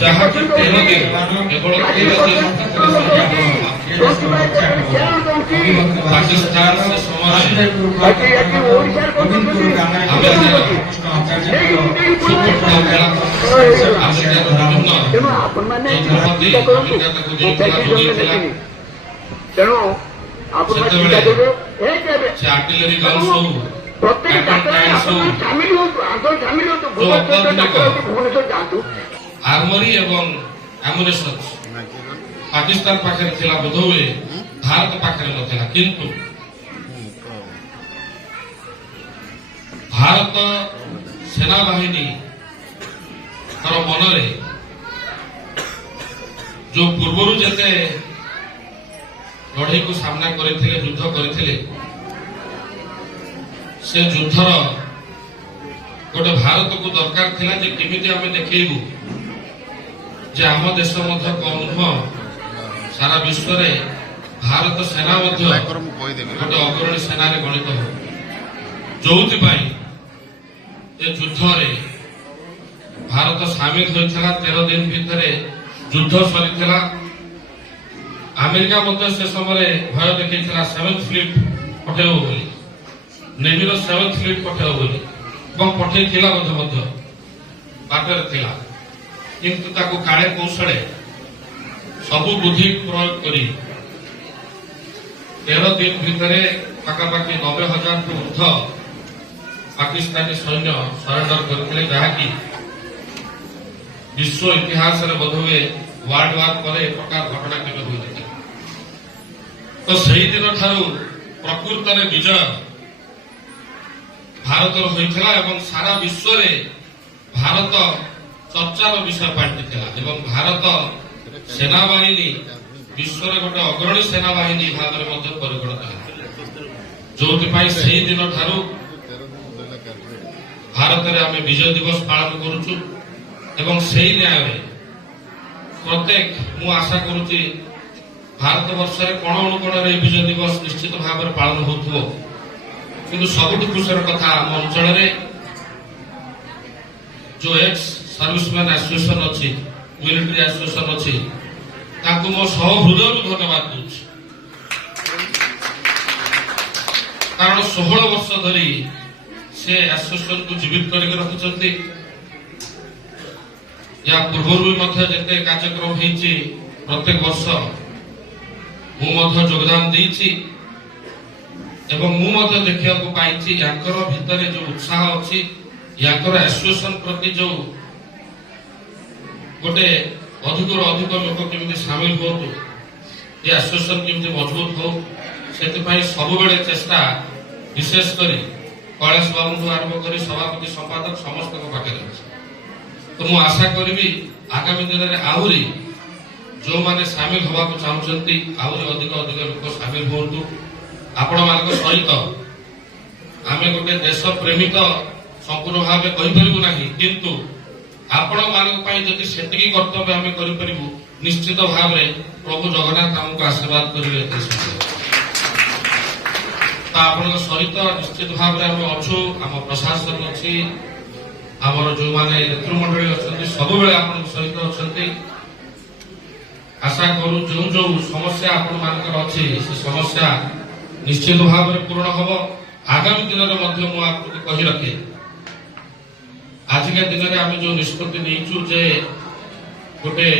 ଯାହାକି 13 ଦିନ କେବଳ 13 ଦିନ ପାକିସ୍ତାନ ସେ ସମୟରେ ତେଣୁ ସେ ଆର୍ଟିଲରୀ ଗାଉନ୍ ସବୁ ଆର୍ମୋରୀ ଏବଂ ଆମ୍ୟୁନିସନ ପାକିସ୍ତାନ ପାଖରେ ଥିଲା ବୋଧହୁଏ ଭାରତ ପାଖରେ ନଥିଲା, କିନ୍ତୁ ଭାରତ ସେନାବାହିନୀ ମନରେ ଯୋଉ ପୂର୍ବରୁ ଯେତେ ଲଢେଇକୁ ସାମ୍ନା କରିଥିଲେ, ଯୁଦ୍ଧ କରିଥିଲେ, ସେ ଯୁଦ୍ଧର ଗୋଟେ ଭାରତକୁ ଦରକାର ଥିଲା ଯେ କେମିତି ଆମେ ଦେଖେଇବୁ ଯେ ଆମ ଦେଶ ମଧ୍ୟ କମ୍ ନୁହଁ, ସାରା ବିଶ୍ୱରେ ଭାରତ ସେନା ମଧ୍ୟ ଗୋଟେ ଅଗ୍ରଣୀ ସେନାରେ ଗଣିତ ହେବ। ଯୋଉଥିପାଇଁ ଏ ଯୁଦ୍ଧରେ ଭାରତ ସାମିଲ ହୋଇଥିଲା। 13 ଦିନ ଭିତରେ ଯୁଦ୍ଧ ସରିଥିଲା। ଆମେରିକା ମଧ୍ୟ ସେ ସମୟରେ ଭୟ ଦେଖେଇଥିଲା 7th ଫ୍ଲିଟ୍ ପଠାଇବ ବୋଲି, ନେଭିର 7th ଫ୍ଲିଟ୍ ପଠାଇବ ବୋଲି, ଏବଂ ପଠାଇଥିଲା ମଧ୍ୟ ବାଟରେ ଥିଲା, କିନ୍ତୁ ତାକୁ କାଳେ କୌଶଳେ ସବୁ ବୁଦ୍ଧି ପ୍ରୟୋଗ କରି 13 ଦିନ ଭିତରେ ପାଖାପାଖି 90,000ରୁ ଉର୍ଦ୍ଧ୍ୱ ପାକିସ୍ତାନୀ ସୈନ୍ୟ ସରେଣ୍ଡର କରିଥିଲେ, ଯାହାକି ବିଶ୍ୱ ଇତିହାସରେ ବୋଧହୁଏ ୱାର୍ଲଡ ୱାର୍ ପରେ ଏ ପ୍ରକାର ଘଟଣା କେବେ ହୋଇନଥିଲା। ତ ସେହିଦିନ ଠାରୁ ପ୍ରକୃତରେ ବିଜୟ ଭାରତର ହୋଇଥିଲା ଏବଂ ସାରା ବିଶ୍ୱରେ ଭାରତ ଚର୍ଚ୍ଚାର ବିଷୟ ପାଲଟିଥିଲା ଏବଂ ଭାରତ ସେନାବାହିନୀ ବିଶ୍ୱରେ ଗୋଟେ ଅଗ୍ରଣୀ ସେନାବାହିନୀ ଭାବରେ ମଧ୍ୟ ପରିଗଣିତ ହେଲା। ଯୋଉଥିପାଇଁ ସେହି ଦିନ ଠାରୁ ଭାରତରେ ଆମେ ବିଜୟ ଦିବସ ପାଳନ କରୁଛୁ ଏବଂ ସେହି ନ୍ୟାୟରେ ପ୍ରତ୍ୟେକ ମୁଁ ଆଶା କରୁଛି ଭାରତ ବର୍ଷରେ କୋଣ ଅନୁକୋଣରେ ବିଜୟ ଦିବସ ନିଶ୍ଚିତ ଭାବରେ ପାଳନ ହେଉଥିବ, କିନ୍ତୁ ସବୁଠୁ ଖୁସିର କଥା ଆମ ଅଞ୍ଚଳରେ जो एक्स सर्विसमैन एसोसिएशन अच्छी मिलिटारी एसोसिएशन अच्छी ताकू मो सह हृदय धन्यवाद दूची, कारण 16 वर्ष धरी से एसोसिएशन को जीवित करके रखिछंती। या पूर्व जिते कार्यक्रम होती प्रत्येक वर्ष योगदान देती एवं मुझे देखा पाई भितर जो उत्साह अच्छी एसोसिएशन प्रति जो गोटे अधिक अधिक लोक केमी सामिल हो एसोसिएशन केमी मजबूत हो से सब चेष्टा विशेषकर कैलाश बाबू आरंभ कर सभापति संपादक समस्त पाखे तो मु आशा करी आगामी दिन में आहरी जो माने सामिल होगा चाहते आहरी अधिक अधिक लोक सामिल हूँ। आपण मान सहित आम गोटे देश प्रेमिक संपूर्ण भाव कहीपरू ना, किंतु आपण मान जदि से कर्तव्य आम कर निश्चित भाव प्रभु जगन्नाथ आमको आशीर्वाद करेंगे। आपण सहित निश्चित भाव आम अच्छु, आम प्रशासन अच्छी, आमर जो माने नेतृमंडली अच्छा सब आप सहित अच्छा। आशा करूँ जो जो समस्या आपण मानकर अच्छी से समस्या निश्चित भाव पूर्ण हम। आगामी दिन में आपको कही रखे आजिका दिन में आम जो निष्पत्ति नहीं जे गोटे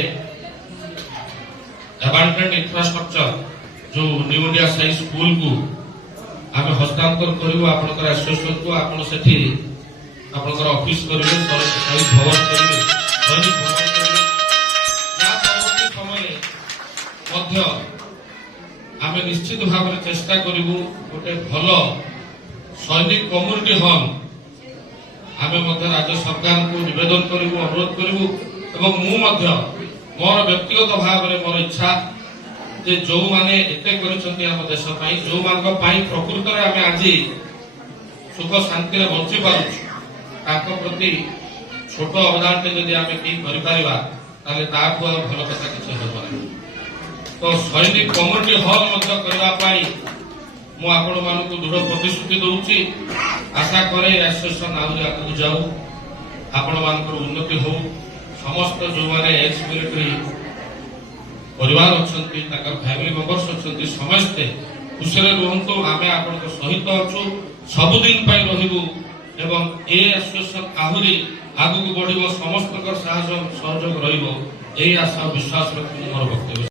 एबांडेंट इंफ्रास्ट्रक्चर जो न्यू इंडिया साइंस स्कूल को आम हस्तांतर करूँ आपंकर एसोसिएशन को आपड़ से आपंकर ऑफिस करेंगे शहीद भवन करेंगे सैनिक भवन करेंगे। परवर्ती समय आम निश्चित भाव चेष्टा करूँ गोटे भल सैनिक कम्युनिटी हॉल आम राज्य सरकार को निवेदन करूँ अनुरोध करूँ एवं मोर व्यक्तिगत भाव में मोर इच्छा जे जो माने एते करिसंती हम देश पई जो मानक पई प्रकृत रे आमे आज सुख शांति रे बंची पारुछु ताको प्रति छोट अवदान ते जदि आमे की करि परिबा ताले ताको भलो कथा किछ होबो नै। तो सैनिक कम्युनिटी हॉल मध्य करबा पई मु आपण मानकु दृढ़ प्रतिश्रुति दउची। आशा करे एसोसिएशन आउरी आगु जाऊ आपण मानकर उन्नति हो समस्त जो माने एक्स मिलिटरी परिवार अच्छा फैमिली मेंबर्स अच्छा समस्ते खुशी रुहतु आम आपण सहित अच्छु सबुदिन रु एवं ए एसोसिएशन आहरी आगू बढ़ समस्त सहयोग रही आशा विश्वास रखी मोर वक्तव्य।